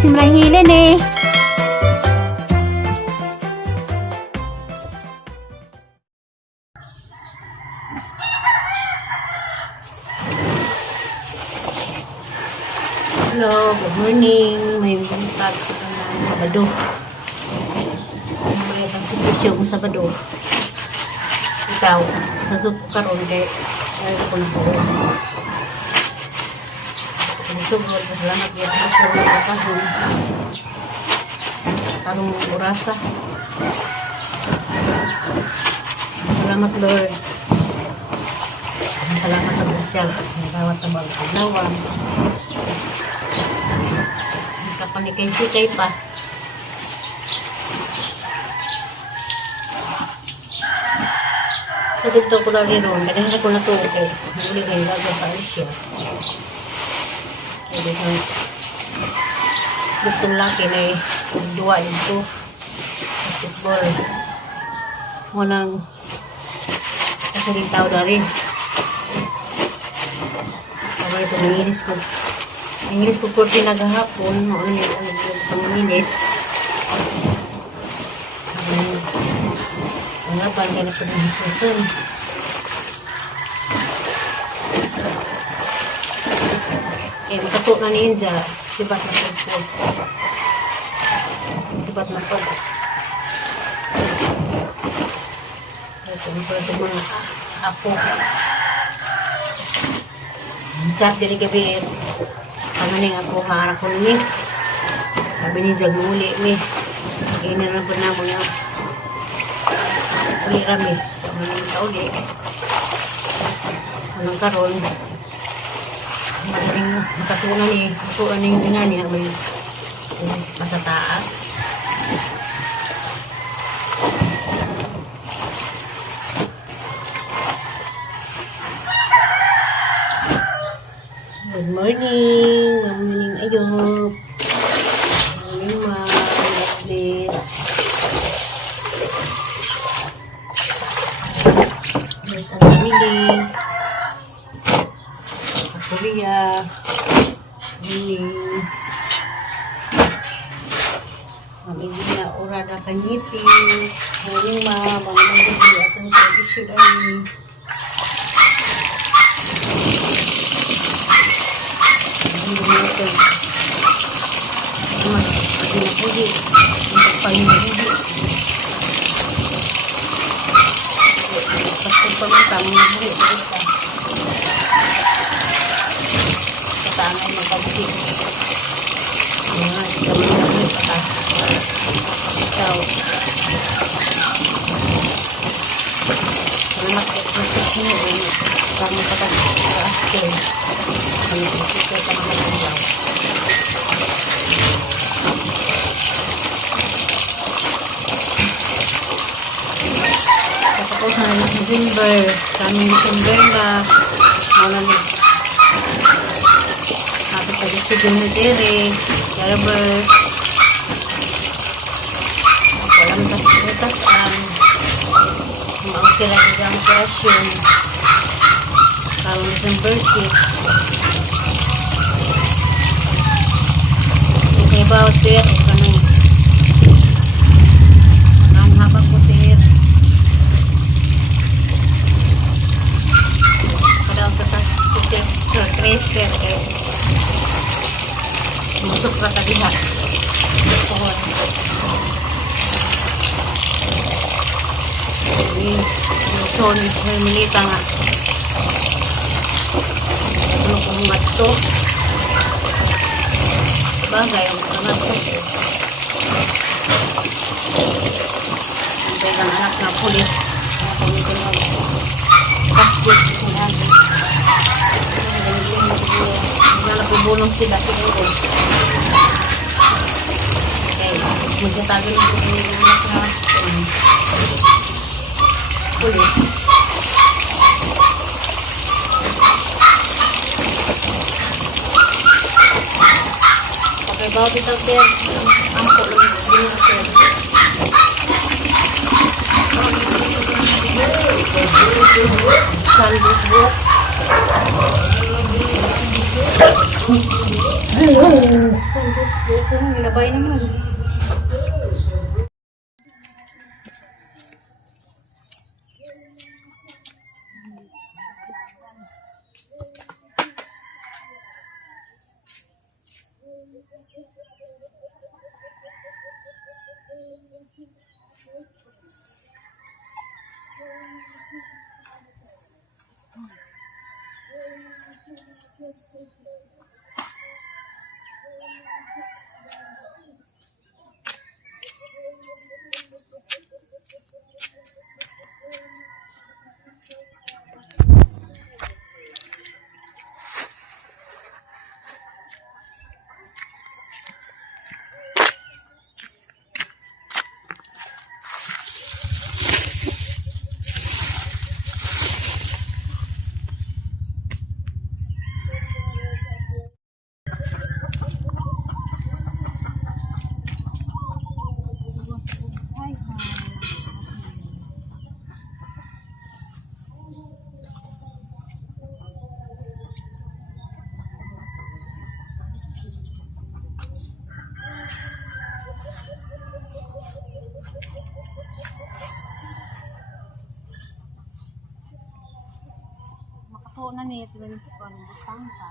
Simrang hilin eh. Hello, good morning. May buntag sa kanang Sabado. May pagsibisyo mo Sabado. Ikaw, sa suko karon kay ayaw ko na po. Sugod, pasalamat yan. Pasalamat na kahon. Tarong orasa. Salamat Lord. Salamat sa grasya. Nagawat na magpaglawan. Kapanikay-sikay pa. Sa dugto ko lang rin ron. Kaya ko na ito. Okay. Hindi kayo gagawin sa Asia. Kaya dito. Dugtong laki na duwa dito. Basketball. Munang kasaling tao na rin. Kaya ito nanginis ko. Nanginis ko po pinagahapon. Mauna niya ang panginis. Pangapan kaya na po ng susun. Eh, makato na niyan dyan. Sibat na po. Sibat na po. Ito na po mga apo. Chat din gabi. Ano ning ako harap ko ni. Sabi ni Jag muli ni. Ina na po na mo nga. Uli rami. Anong tauli. Anong karon. Madaling makatunan ni. Ito aning dinani. May sa taas. Good morning. Good morning Ayub. Good morning ma. Please. There's ang family. Sa Korea. Morning. Mamili na ura na kanyipi. Morning ma. Mga manggili atong tradisyon ay mas pinapuli pagpahingili pagpag pamantang nabuli katangay ng pagpuli ikaw nabuli pata ikaw salamat at proses mo kami patag sa askin kami isipin ka naman ang ilaw. Tapos na ng December. Kaming December na muna na. Tapos pa dito yung tere. Yarabers. Walang tas-tasan. Maukira ang operasyon. Karong December 6. Ito bawat tiyak o kanong ang habang po tiyak. Kadang katas tiyak sa transfer eh. Musok ka tabiha. Pohon. Ini son milita nga. Ano kung mato? Bagay ang mato. Ang anak na pulis. Pagkakita na basket sila. Nalapubulong sila siguro. Okay. Magkatagal na sila ng anak na pulis. Okay, bawat itang tiyan. Ang pulang din sandwich book. Santos dito, nilabay naman. Makatuon na niya twins ko ng butang ka.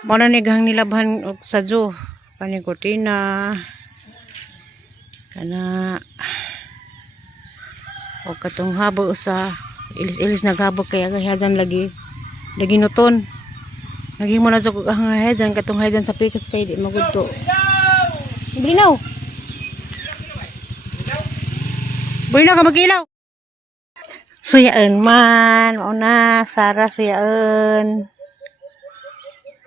Muna nighang nilabhan og sadyo kaning kortina kana o katong habo sa ilis-ilis naghabo kaya gahadan lagi nuton naging mo na jud ang hadan katong hadan sa pikas kay di magudto Brinaw ka magilaw suyaan man una Sara suyaan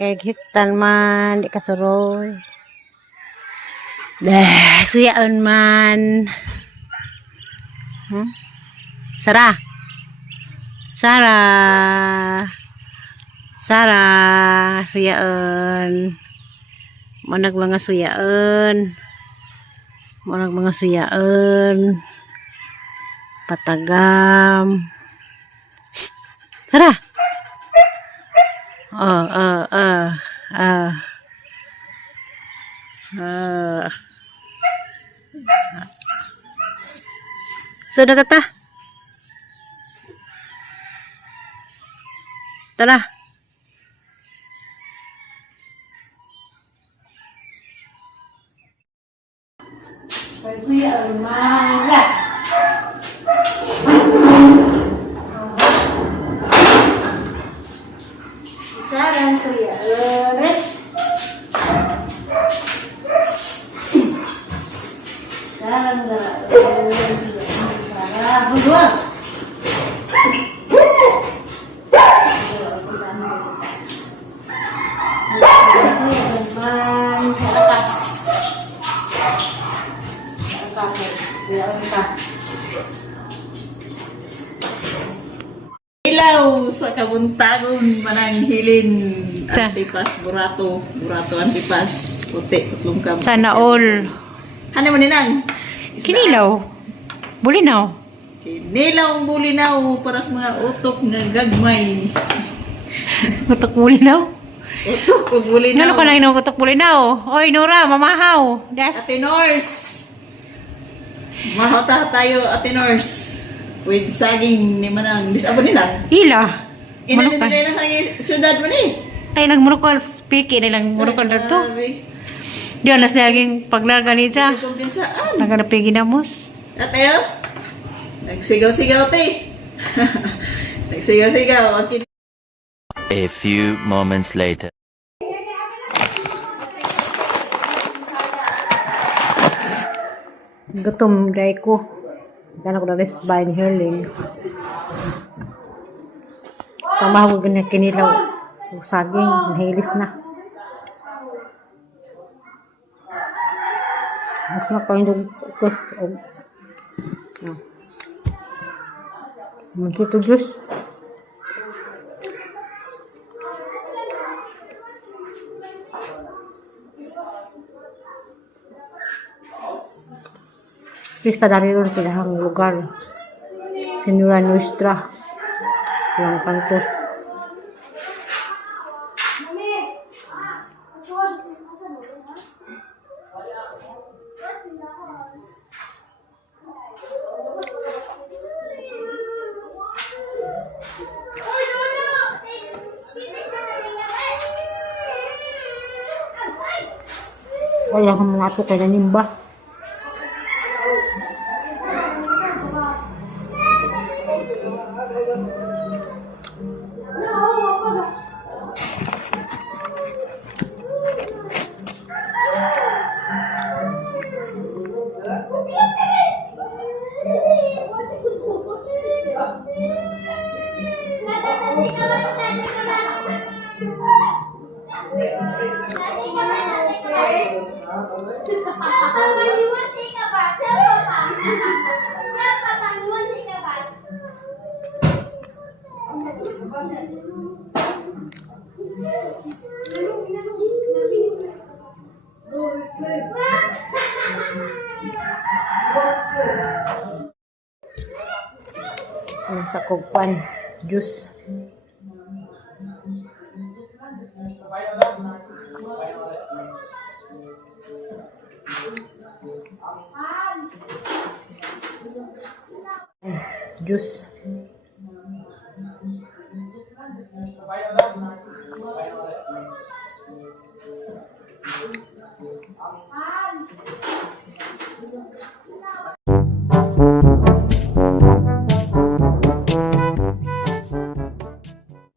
kay hiktan man di kasuroy suyaan man Sara suyaan manag mga suyaan patagam Shh, Sara sudah tata tara suya mangga sarang suya sarang berdua ilaw sa kabuntagon manang hilin antipas burato antipas puti utlong kam sana all ano man ninang kinilaw bulinaw kinilaw ang bulinaw para sa mga utok nga gagmay utok bulinaw utok ug bulinaw ano ka na inuutok bulinaw oy Nora mamahaw Ate Nors mahota tayo Ate Nors with saging ni manang disabon nilang ila ina ni sila na sa syudad mo ni Ay, nagmurukol. Piki, nilang murukol na to. Grabe. Diyan, nas naging paglarga ni siya. Kumpensaan. Naganapigi na mus. Ate, oh. Nagsigaw-sigaw, te. Nagsigaw-sigaw. Okay. A few moments later. Gutom, dahil ko. Gana ko na rin sa bahay ni Herling. Pamahawag na kinilaw. Saging, nahilis na. Ako na pa yung ukos. Magkito juice. Pista dari ron pinahang lugar. Senora Nuestra. Lang kantos. Wala kang mga ato kay nanimba. Sa kugpan, juice. Juice.